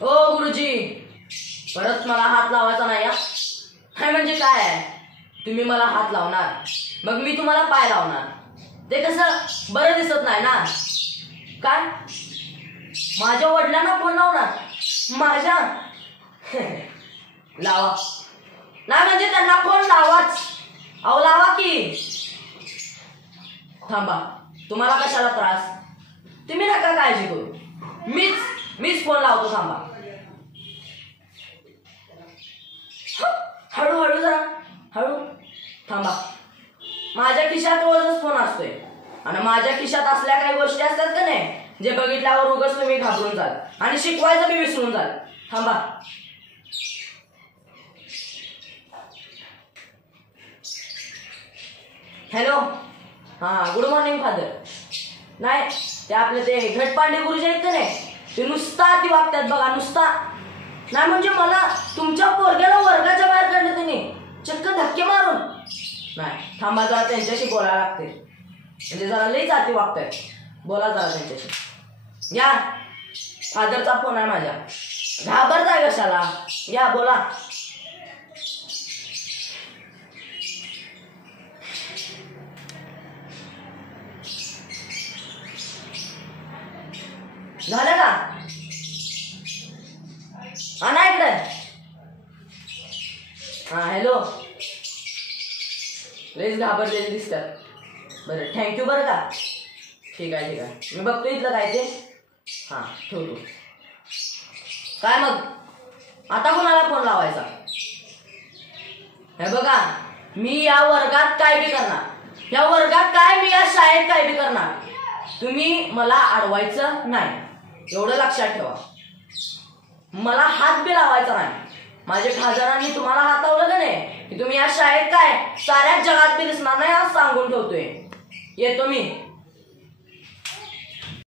ओ गुरुजी, परत मला हात लावायचा नाही काय म्हणजे काय आहे? तुम्ही मला हात लावणार मग मी तुम्हाला पाय लावणार, ते कसं बरं दिसत नाही ना? काय माझ्या वडिलांना फोन लावणार? माझ्या लावा नाही म्हणजे त्यांना फोन लावाच. अहो लावा की. थांबा, तुम्हाला कशाला त्रास? तुम्ही नका काळजी करू, मीच फोन लावतो. थांबा, हळूहळू जरा हळू थांबा. माझ्या खिशात रोजच फोन असतोय आणि माझ्या खिशात असल्या काही गोष्टी असतात का नाही जे बघितल्यावर उगाच तुम्ही घाबरून जाल आणि शिकवायचं मी विसरून जाल. थांबा. हॅलो, हा गुड मॉर्निंग फादर. नाही ते आपले ते घटपांडे गुरुजी आहेत का नाही, ते नुसता ती वागतात बघा, नुसता. नाही म्हणजे मला तुमच्या पोरग्याला वर्गाच्या बाहेर काढलं त्यांनी, चक्क धक्के मारून. नाही थांबा, जरा त्यांच्याशी बोलायला लागते, म्हणजे जरा लई जाती वागतायत. बोला जरा त्यांच्याशी. या, फादरचा फोन आहे माझ्या. घाबरताय कशाला? या बोला. झालं का? हा ना इकडे. हा हॅलो. लईच घाबरलेले दिसतात. बरं थँक्यू बरं का. ठीक आहे ठीक आहे, मी बघतो इथलं काय ते. हा ठेवतो. काय मग आता कोणाला फोन लावायचा? हे बघा, मी या वर्गात काय बी करणार, या वर्गात काय, मी या शाळेत काय बी करणार. तुम्ही मला अडवायचं नाही, एवढं लक्षात ठेवा. मला हात बी लावायचा नाही. माझ्या खासदारांनी तुम्हाला हात लावलं का नाही की तुम्ही या शाळेत काय साऱ्या जगात बी दिसणार नाही, आज सांगून ठेवतोय. येतो मी.